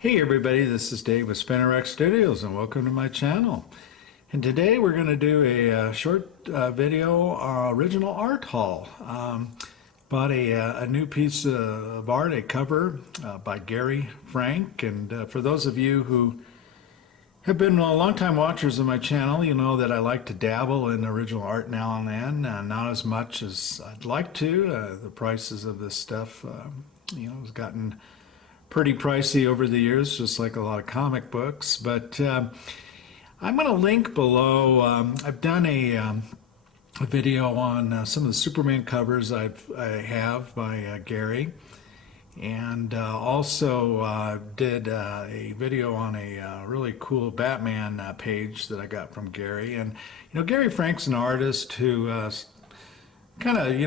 Hey everybody, this is Dave with SpinnerX Studios and welcome to my channel. And today we're going to do a short video original art haul. Bought a new piece of art, a cover by Gary Frank. And for those of you who have been long-time watchers of my channel, you know that I like to dabble in original art now and then. Not as much as I'd like to. The prices of this stuff, has gotten pretty pricey over the years, just like a lot of comic books. But I'm going to link below. I've done a video on some of the Superman covers I have by Gary, and also did a video on a really cool Batman page that I got from Gary. And Gary Frank's an artist who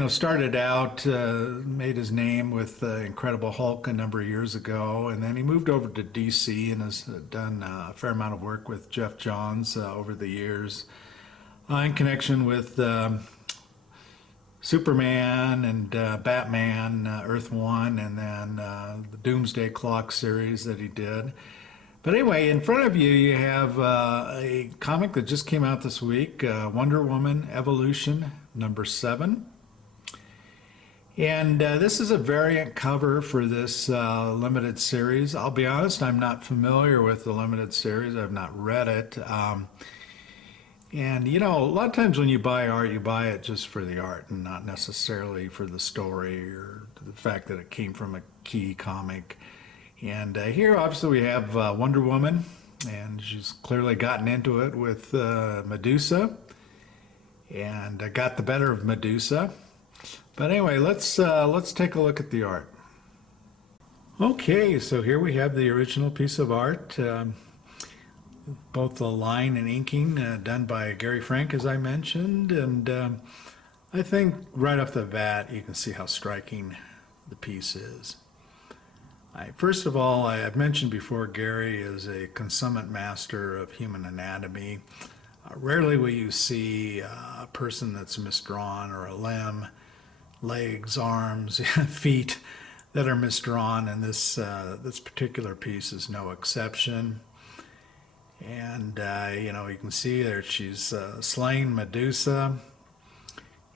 started out, made his name with Incredible Hulk a number of years ago, and then he moved over to DC and has done a fair amount of work with Geoff Johns over the years in connection with Superman and Batman, Earth One, and then the Doomsday Clock series that he did. But anyway, in front of you, you have a comic that just came out this week, Wonder Woman Evolution #7. And this is a variant cover for this limited series. I'll be honest, I'm not familiar with the limited series. I've not read it. And a lot of times when you buy art, you buy it just for the art and not necessarily for the story or the fact that it came from a key comic. And here, obviously, we have Wonder Woman, and she's clearly gotten into it with Medusa, and got the better of Medusa. But anyway, let's take a look at the art. Okay, so here we have the original piece of art, both the line and inking done by Gary Frank, as I mentioned, and I think right off the bat you can see how striking the piece is. First of all, I've mentioned before, Gary is a consummate master of human anatomy. Rarely will you see a person that's misdrawn, or a limb, legs, arms, feet that are misdrawn, and this particular piece is no exception. And you can see there she's slaying Medusa.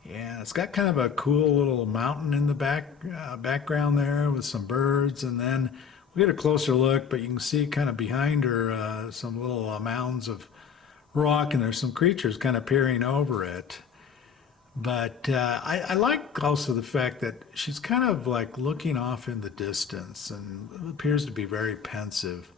And it's got kind of a cool little mountain in the background there with some birds, and then we get a closer look, but you can see kind of behind her some little mounds of rock, and there's some creatures kind of peering over it. But I like also the fact that she's kind of like looking off in the distance and appears to be very pensive.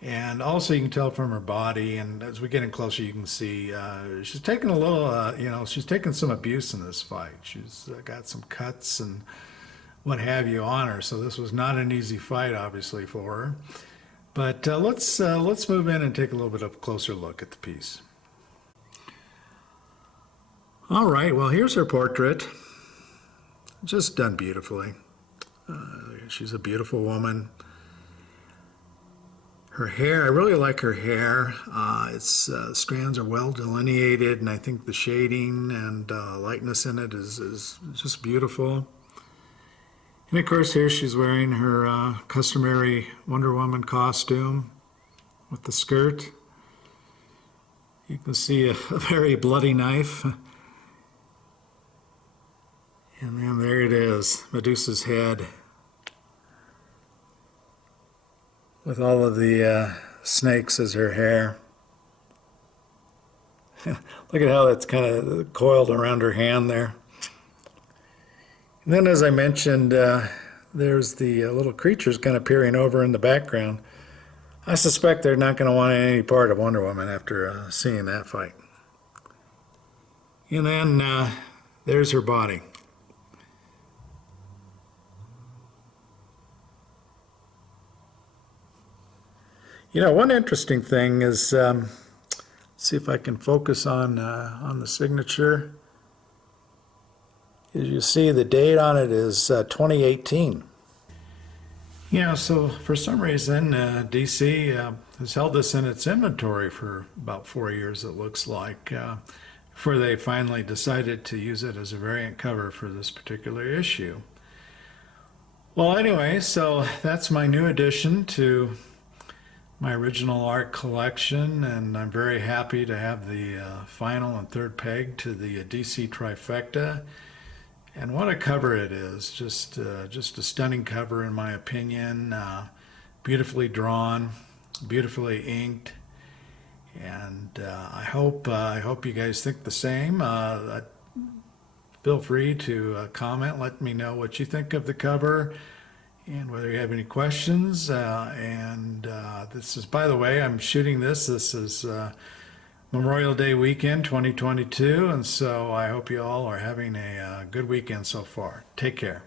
And also you can tell from her body, and as we get in closer you can see she's taking a little, she's taking some abuse in this fight. She's got some cuts and what have you on her, so this was not an easy fight obviously for her. But let's move in and take a little bit of a closer look at the piece. All right, well, here's her portrait, just done beautifully. She's a beautiful woman. Her hair, I really like her hair. Its strands are well delineated, and I think the shading and lightness in it is just beautiful. And of course here she's wearing her customary Wonder Woman costume with the skirt. You can see a very bloody knife. And then there it is, Medusa's head, with all of the snakes as her hair. Look at how that's kind of coiled around her hand there. And then, as I mentioned, there's the little creatures kind of peering over in the background. I suspect they're not going to want any part of Wonder Woman after seeing that fight. And then there's her body. One interesting thing is, see if I can focus on the signature. As you see, the date on it is 2018. So for some reason, DC has held this in its inventory for about 4 years, it looks like, before they finally decided to use it as a variant cover for this particular issue. Well, anyway, so that's my new addition to my original art collection, and I'm very happy to have the final and third peg to the DC Trifecta. And what a cover it is! Just a stunning cover in my opinion. Beautifully drawn, beautifully inked, and I hope you guys think the same. Feel free to comment. Let me know what you think of the cover and whether you have any questions. This is, by the way, I'm shooting this. This is Memorial Day weekend 2022, and so I hope you all are having a good weekend so far. Take care.